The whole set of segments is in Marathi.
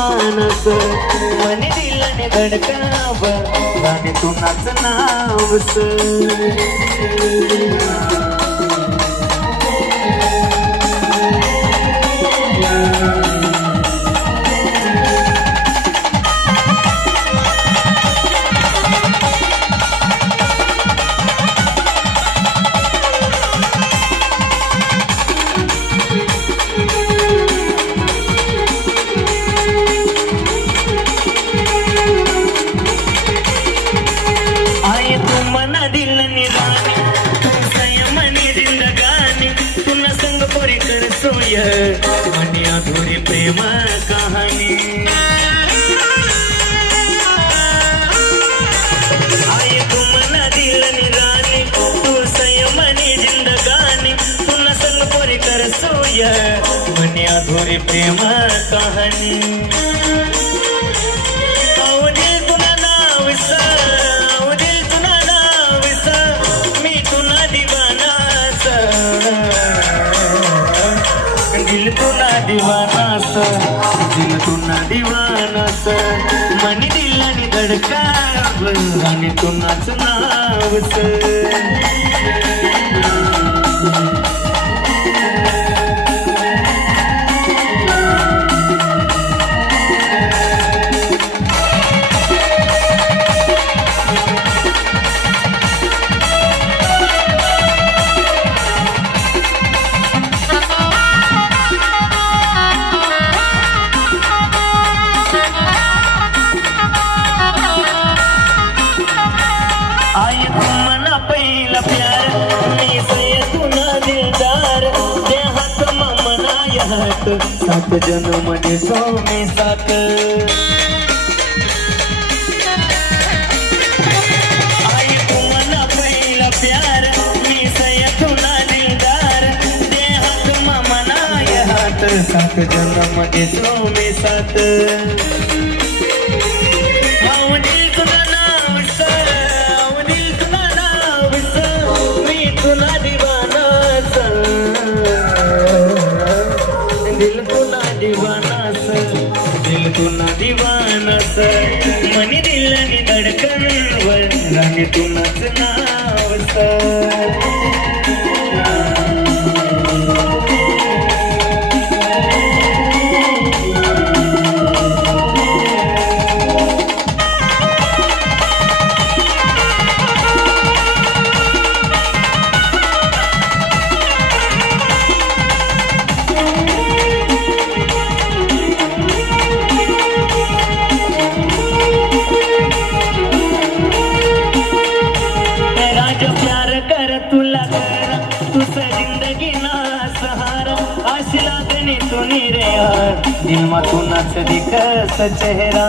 दिवानस मनी दिलने धडकाव राणी तू नाच नावस मनी अधूरी प्रेम कहानी आय तू मना दिल निरानी तू संयमनी जिंदगानी तू न संग पोरी कर सोय मनी अधूरी प्रेम कहानी दिल तू ना दीवानास मनी दिलानी धडकाव राणी तू नाच नावस सात जन्म दे सोमे सात आई तू मना पहिला प्यार मी सय तुना दिलदार दे हात मनाय हात सात जन्म दे सोमे सात दिल तू ना दीवानस मनी दिलनी धडकाव राणी तू नाच नावस जिंदगी ना सहारा आश लागने तू रे यार दिल मा तू नाच दिखस चेहरा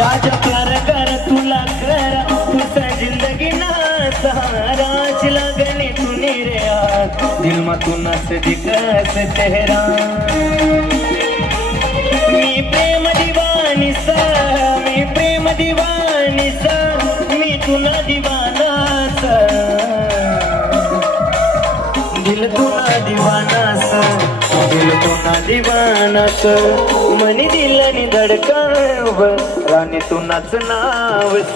राजा प्यार कर तुला कर तुझा जिंदगी ना सहारा आश लागने तू रे यार दिल मा तू नाच दिखस चेहरा मी प्रेम दीवानी सा मी प्रेम दीवानी सा तुना दीवानास दिल तुना दीवानास मनी दिलनी धडकाव राणी तू नाच नावस